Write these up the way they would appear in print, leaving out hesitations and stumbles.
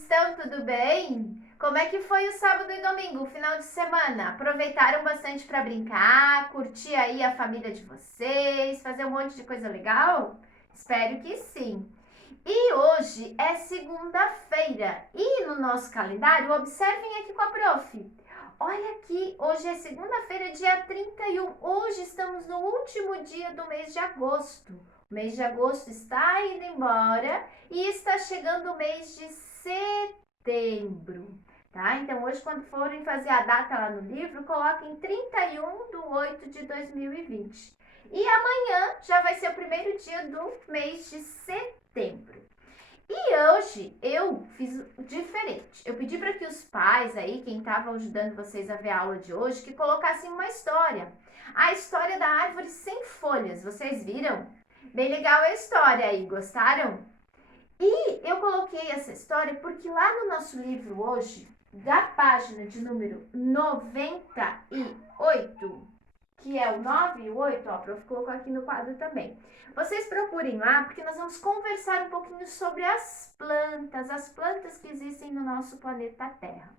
estão? Tudo bem? Como é que foi o sábado e domingo, o final de semana? Aproveitaram bastante para brincar, curtir aí a família de vocês, fazer um monte de coisa legal? Espero que sim. E hoje é segunda-feira e no nosso calendário, observem aqui com a prof. Olha aqui, hoje é segunda-feira, dia 31. Hoje estamos no último dia do mês de agosto. O mês de agosto está indo embora e está chegando o mês de setembro, tá? Então, hoje, quando forem fazer a data lá no livro, coloquem 31/8/2020. E amanhã já vai ser o primeiro dia do mês de setembro. E hoje eu fiz diferente. Eu pedi para que os pais aí, quem estava ajudando vocês a ver a aula de hoje, que colocassem uma história. A história da árvore sem folhas. Vocês viram? Bem legal a história aí, gostaram? E eu coloquei essa história porque lá no nosso livro hoje, da página de número 98, que é o 9 e o 8, ó, a prof colocou aqui no quadro também. Vocês procurem lá, porque nós vamos conversar um pouquinho sobre as plantas que existem no nosso planeta Terra.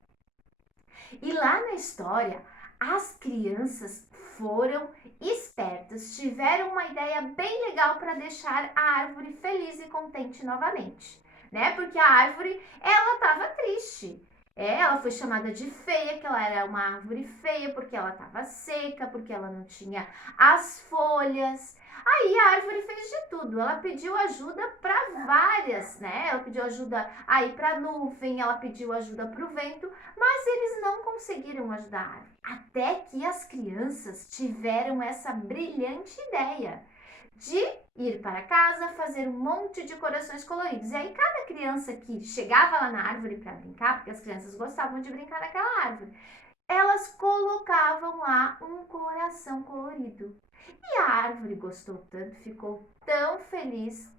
E lá na história, as crianças foram espertas, tiveram uma ideia bem legal para deixar a árvore feliz e contente novamente, né? Porque a árvore, ela estava triste. Ela foi chamada de feia, que ela era uma árvore feia porque ela estava seca, porque ela não tinha as folhas. Aí a árvore fez de tudo. Ela pediu ajuda para várias, né? Ela pediu ajuda aí para a nuvem, ela pediu ajuda para o vento, mas eles não conseguiram ajudar a árvore. Até que as crianças tiveram essa brilhante ideia de ir para casa, fazer um monte de corações coloridos. E aí cada criança que chegava lá na árvore para brincar, porque as crianças gostavam de brincar naquela árvore, elas colocavam lá um coração colorido. E a árvore gostou tanto, ficou tão feliz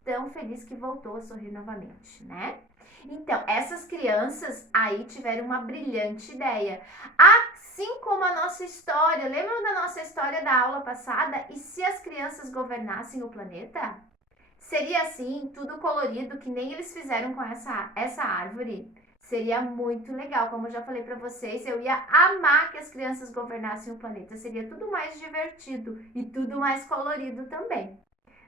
que voltou a sorrir novamente, né? Então, essas crianças aí tiveram uma brilhante ideia. Assim como a nossa história, lembram da nossa história da aula passada? E se as crianças governassem o planeta? Seria assim, tudo colorido, que nem eles fizeram com essa árvore? Seria muito legal, como eu já falei para vocês, eu ia amar que as crianças governassem o planeta. Seria tudo mais divertido e tudo mais colorido também,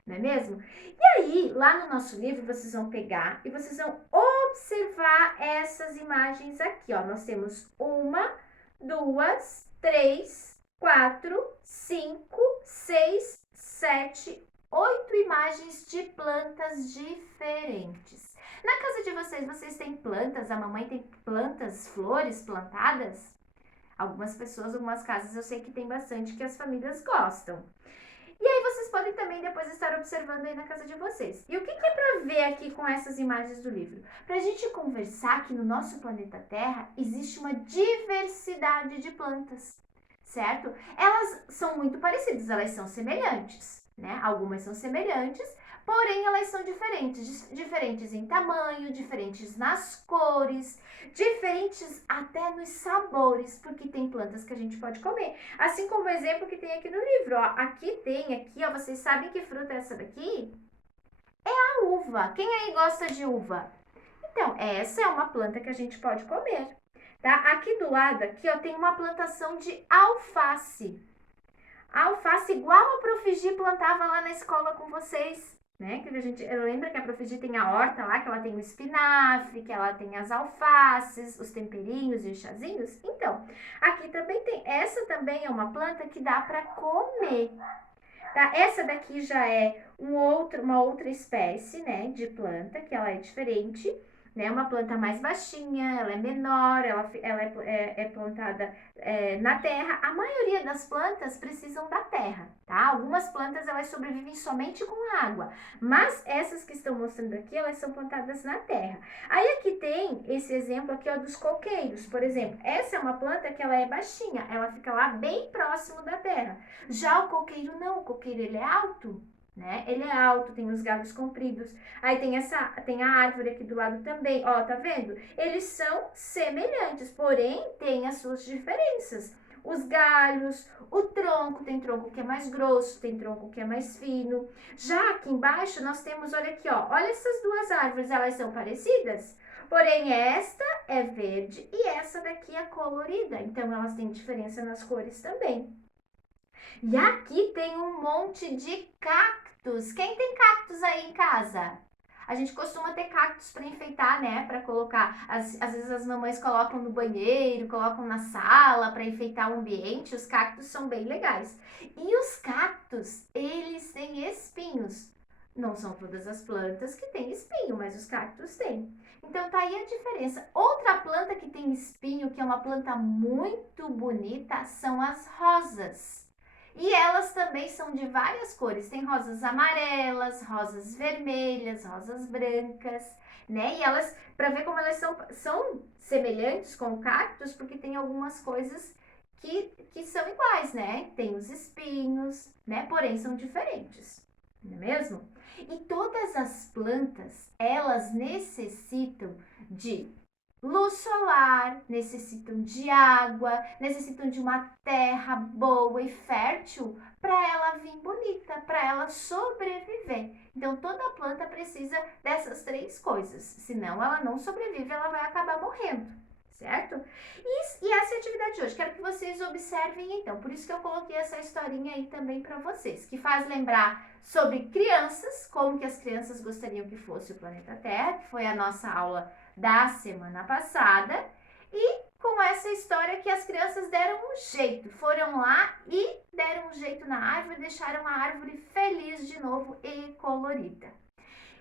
não é mesmo? E aí, lá no nosso livro, vocês vão pegar e vocês vão observar essas imagens aqui, ó. Nós temos 1, 2, 3, 4, 5, 6, 7, 8 imagens de plantas diferentes. Na casa de vocês têm plantas? A mamãe tem plantas, flores plantadas? Algumas pessoas, algumas casas eu sei que tem bastante, que as famílias gostam. E aí vocês podem também depois estar observando aí na casa de vocês. E o que é para ver aqui com essas imagens do livro? Para a gente conversar que no nosso planeta Terra existe uma diversidade de plantas, certo? Elas são muito parecidas, elas são semelhantes, né? Algumas são semelhantes, porém elas são diferentes, diferentes em tamanho, diferentes nas cores, diferentes até nos sabores, porque tem plantas que a gente pode comer. Assim como o exemplo que tem aqui no livro, ó. Aqui, ó, vocês sabem que fruta é essa daqui? É a uva. Quem aí gosta de uva? Então, essa é uma planta que a gente pode comer, tá? Aqui do lado, aqui, ó, tem uma plantação de alface. A alface igual a Prof. Gi plantava lá na escola com vocês, né? Que eu lembro que a Prof. Gi tem a horta lá, que ela tem o espinafre, que ela tem as alfaces, os temperinhos e os chazinhos. Então, aqui também tem. Essa também é uma planta que dá para comer. Tá? Essa daqui já é uma outra espécie, né, de planta, que ela é diferente, né? Uma planta mais baixinha, ela é menor, ela é plantada na terra. A maioria das plantas precisam da terra, tá? Algumas plantas elas sobrevivem somente com água, mas essas que estão mostrando aqui, elas são plantadas na terra. Aí aqui tem esse exemplo aqui, ó, dos coqueiros, por exemplo. Essa é uma planta que ela é baixinha, ela fica lá bem próximo da terra. Já o coqueiro não, o coqueiro ele é alto, né? Ele é alto, tem os galhos compridos. Aí tem a árvore aqui do lado também, ó, tá vendo? Eles são semelhantes, porém tem as suas diferenças. Os galhos, o tronco, tem tronco que é mais grosso, tem tronco que é mais fino. Já aqui embaixo nós temos, olha aqui, ó, olha essas duas árvores, elas são parecidas? Porém, esta é verde e essa daqui é colorida. Então, elas têm diferença nas cores também. E aqui tem um monte de cactos. Quem tem cactos aí em casa? A gente costuma ter cactos para enfeitar, né? Para colocar. Às vezes as mamães colocam no banheiro, colocam na sala para enfeitar o ambiente. Os cactos são bem legais. E os cactos, eles têm espinhos. Não são todas as plantas que têm espinho, mas os cactos têm. Então tá aí a diferença. Outra planta que tem espinho, que é uma planta muito bonita, são as rosas. E elas também são de várias cores. Tem rosas amarelas, rosas vermelhas, rosas brancas, né? E elas, para ver como elas são semelhantes com o cactus, porque tem algumas coisas que são iguais, né? Tem os espinhos, né? Porém, são diferentes, não é mesmo? E todas as plantas, elas necessitam de luz solar, necessitam de água, necessitam de uma terra boa e fértil para ela vir bonita, para ela sobreviver. Então toda planta precisa dessas três coisas, senão ela não sobrevive, ela vai acabar morrendo, certo? E essa é a atividade de hoje. Quero que vocês observem então, por isso que eu coloquei essa historinha aí também para vocês, que faz lembrar sobre crianças, como que as crianças gostariam que fosse o planeta Terra, que foi a nossa aula da semana passada, e com essa história que as crianças deram um jeito, foram lá e deram um jeito na árvore, deixaram a árvore feliz de novo e colorida.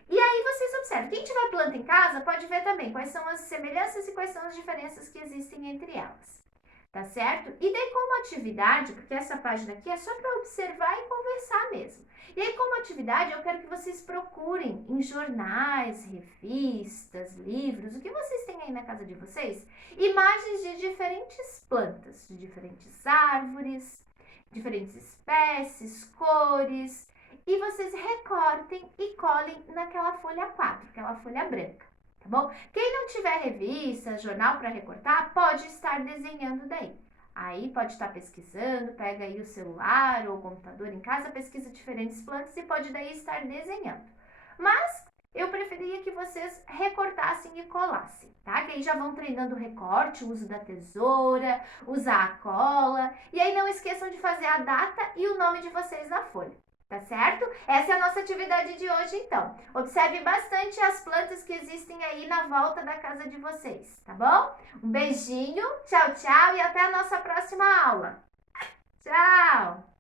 E aí vocês observam, quem tiver planta em casa pode ver também quais são as semelhanças e quais são as diferenças que existem entre elas. Tá certo? E daí como atividade, porque essa página aqui é só para observar e conversar mesmo. E aí como atividade eu quero que vocês procurem em jornais, revistas, livros, o que vocês têm aí na casa de vocês, imagens de diferentes plantas, de diferentes árvores, diferentes espécies, cores, e vocês recortem e colhem naquela folha 4, aquela folha branca. Tá bom? Quem não tiver revista, jornal para recortar, pode estar desenhando daí. Aí pode estar pesquisando, pega aí o celular ou o computador em casa, pesquisa diferentes plantas e pode daí estar desenhando. Mas eu preferia que vocês recortassem e colassem, tá? Que aí já vão treinando o recorte, o uso da tesoura, usar a cola. E aí não esqueçam de fazer a data e o nome de vocês na folha. Tá certo? Essa é a nossa atividade de hoje, então. Observe bastante as plantas que existem aí na volta da casa de vocês, tá bom? Um beijinho, tchau, tchau e até a nossa próxima aula. Tchau!